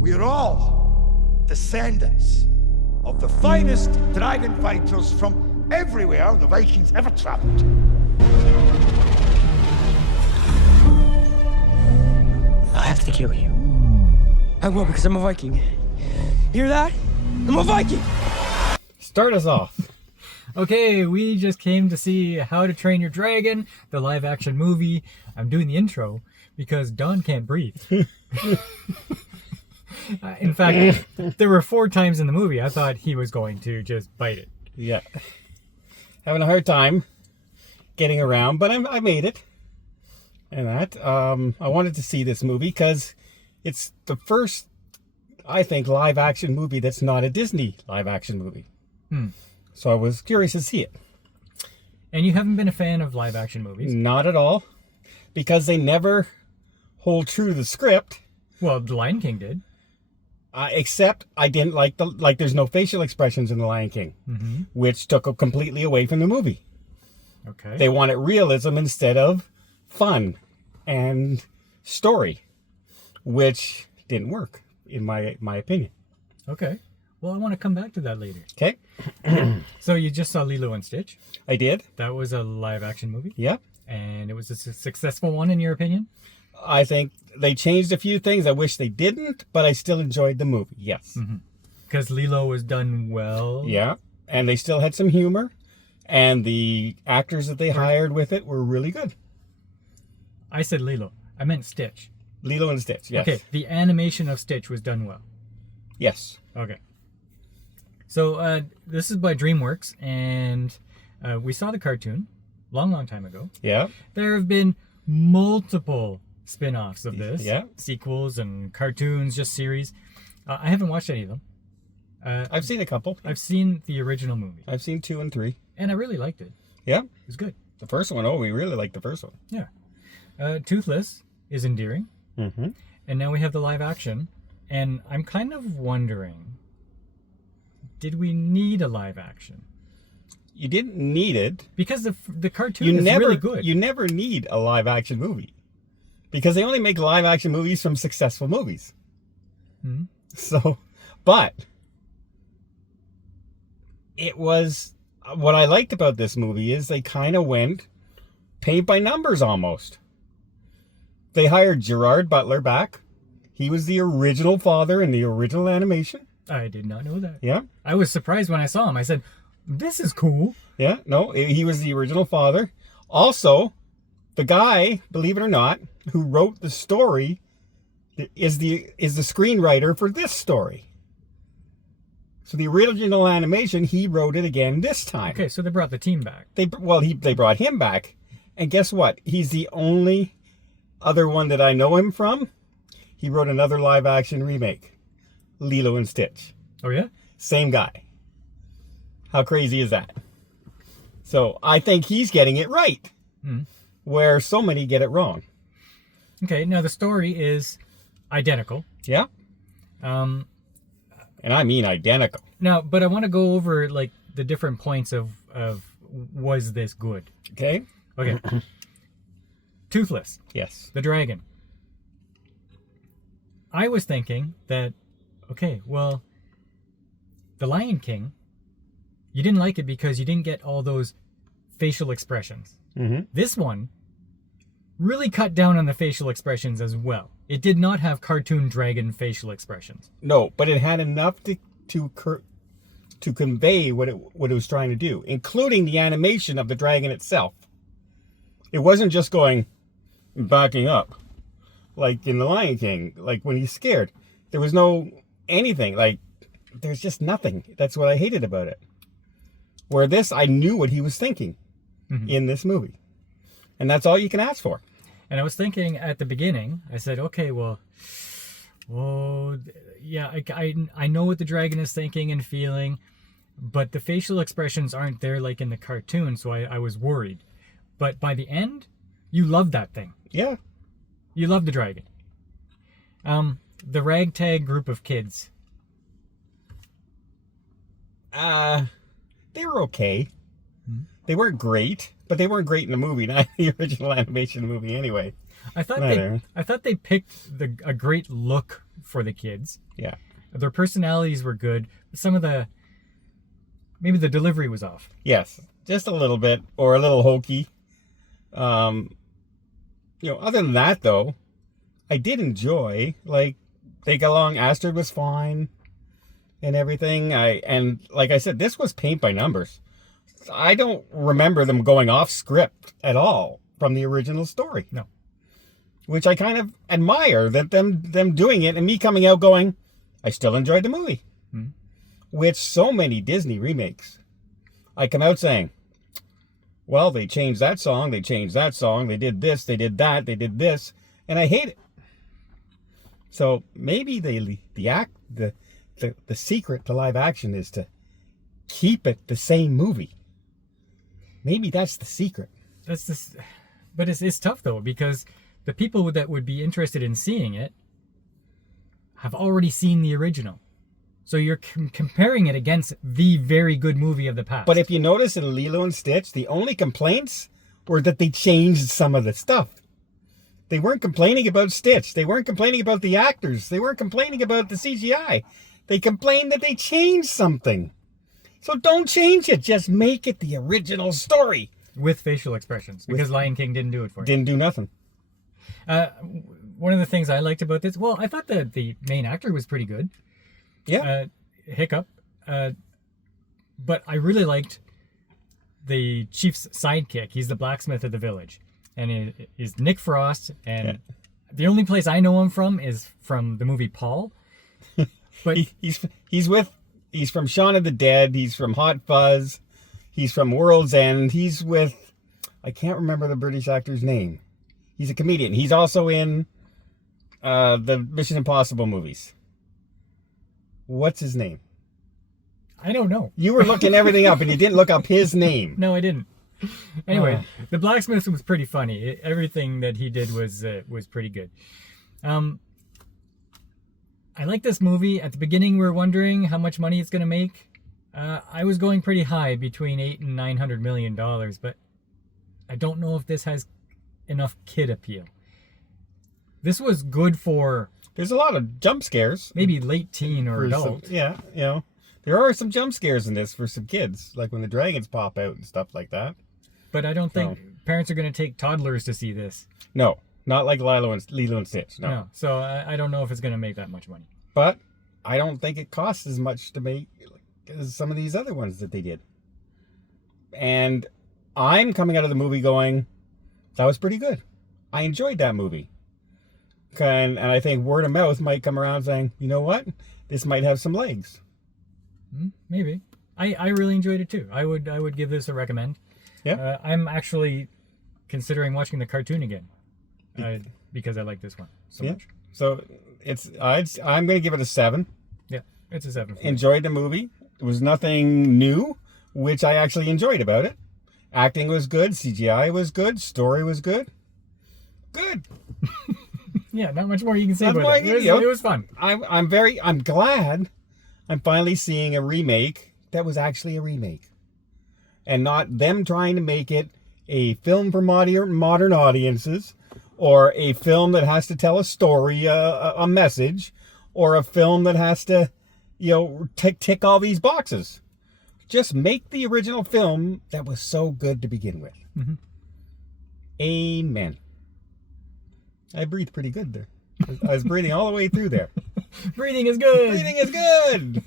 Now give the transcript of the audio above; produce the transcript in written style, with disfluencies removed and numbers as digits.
We're all descendants of the finest dragon fighters from everywhere the Vikings ever traveled. I have to kill you. I will, because I'm a Viking. Hear that? I'm a Viking! Start us off. Okay, we just came to see How to Train Your Dragon, the live action movie. I'm doing the intro because Don can't breathe. In fact, there were 4 times in the movie I thought he was going to just bite it. Yeah. Having a hard time getting around, but I made it. And that, I wanted to see this movie because it's the first, I think, live action movie that's not a Disney live action movie. So I was curious to see it. And you haven't been a fan of live action movies? Not at all. Because they never hold true to the script. Well, The Lion King did. Except I didn't like there's no facial expressions in The Lion King, which took it completely away from the movie. Okay. They wanted realism instead of fun and story, which didn't work in my opinion. Okay. Well, I want to come back to that later. Okay. So you just saw Lilo and Stitch. I did. That was a live action movie. Yeah. And it was a successful one in your opinion? I think they changed a few things. I wish they didn't, but I still enjoyed the movie. Yes. Because Lilo was done well. Yeah. And they still had some humor. And the actors that they hired with it were really good. I said Lilo. I meant Stitch. Lilo and Stitch, yes. Okay, the animation of Stitch was done well. Yes. Okay. So this is by Dreamworks, and we saw the cartoon long time ago. Yeah. There have been multiple spin-offs of this. Yeah. Sequels and cartoons, just series. I haven't watched any of them. I've seen a couple. I've seen the original movie. I've seen 2 and 3. And I really liked it. Yeah. It was good. The first one, we really liked the first one. Yeah. Toothless is endearing. And now we have the live action. And I'm kind of wondering, did we need a live action? You didn't need it. Because the cartoon is really good. You never need a live action movie. Because they only make live action movies from successful movies. So, but it was, what I liked about this movie is they kind of went paint by numbers almost. They hired Gerard Butler back. He was the original father in the original animation. I did not know that. Yeah. I was surprised when I saw him. I said, this is cool. Yeah, no, he was the original father. Also, the guy, believe it or not, who wrote the story is the screenwriter for this story. So the original animation, he wrote it again this time. Okay, so they brought the team back. They brought him back. And guess what? He's the only other one that I know him from. He wrote another live action remake, Lilo and Stitch. Oh, yeah? Same guy. How crazy is that? So I think he's getting it right, where so many get it wrong. Okay, now the story is identical. Yeah. And I mean identical. Now, but I want to go over like the different points of was this good? Okay. Okay. Toothless. Yes. The dragon. I was thinking that, okay, well, The Lion King, you didn't like it because you didn't get all those facial expressions. This one really cut down on the facial expressions as well. It did not have cartoon dragon facial expressions. No, but it had enough to convey what it was trying to do, including the animation of the dragon itself. It wasn't just going backing up like in The Lion King, like when he's scared. There was no anything, like there's just nothing. That's what I hated about it. Where this, I knew what he was thinking in this movie. And that's all you can ask for. And I was thinking at the beginning, I said, okay, well, yeah, I know what the dragon is thinking and feeling, but the facial expressions aren't there like in the cartoon, so I was worried. But by the end, you love that thing. Yeah. You love the dragon. The ragtag group of kids. They were okay. They weren't great, but they weren't great in the movie, not the original animation movie anyway. I thought they picked a great look for the kids. Yeah. Their personalities were good. Maybe the delivery was off. Yes, just a little bit, or a little hokey. Other than that, though, I did enjoy, like, they got along. Astrid was fine and everything. And like I said, this was paint by numbers. I don't remember them going off script at all from the original story. No. Which I kind of admire, that them doing it and me coming out going, I still enjoyed the movie. With so many Disney remakes, I come out saying, well, they changed that song, they did this, they did that, they did this, and I hate it. So maybe the secret to live action is to keep it the same movie. Maybe that's the secret. But it's tough though, because the people that would be interested in seeing it have already seen the original. So you're comparing it against the very good movie of the past. But if you notice in Lilo and Stitch, the only complaints were that they changed some of the stuff. They weren't complaining about Stitch. They weren't complaining about the actors. They weren't complaining about the CGI. They complained that they changed something. So don't change it. Just make it the original story. With facial expressions. Because Lion King didn't do it for you. Didn't do nothing. One of the things I liked about this, well, I thought that the main actor was pretty good. Yeah. Hiccup. But I really liked the chief's sidekick. He's the blacksmith of the village. And he's Nick Frost. And the only place I know him from is from the movie Paul. But he's from Shaun of the Dead. He's from Hot Fuzz. He's from World's End. He's with, I can't remember the British actor's name. He's a comedian. He's also in the Mission Impossible movies. What's his name? I don't know. You were looking everything up and you didn't look up his name. No, I didn't. Anyway, the blacksmith was pretty funny. Everything that he did was pretty good. I like this movie. At the beginning, we were wondering how much money it's going to make. I was going pretty high, between $800 and $900 million, but I don't know if this has enough kid appeal. This was good for... There's a lot of jump scares. Maybe late teen or adult. There are some jump scares in this for some kids, like when the dragons pop out and stuff like that. But I don't think parents are going to take toddlers to see this. No, not like Lilo and Stitch. No. So I don't know if it's going to make that much money. But I don't think it costs as much to make as some of these other ones that they did. And I'm coming out of the movie going, that was pretty good. I enjoyed that movie. And I think word of mouth might come around saying, you know what? This might have some legs. Maybe. I really enjoyed it too. I would give this a recommend. Yeah. I'm actually considering watching the cartoon again. Because I like this one so much. So I'm going to give it a 7. Yeah, it's a 7. Enjoyed the movie. There was nothing new, which I actually enjoyed about it. Acting was good. CGI was good. Story was good. Good. Yeah, not much more you can say about it. It was fun. I'm glad I'm finally seeing a remake that was actually a remake. And not them trying to make it a film for modern audiences, or a film that has to tell a story, a message, or a film that has to, tick all these boxes. Just make the original film that was so good to begin with. Mm-hmm. Amen. I breathed pretty good there. I was breathing all the way through there. Breathing is good. Breathing is good.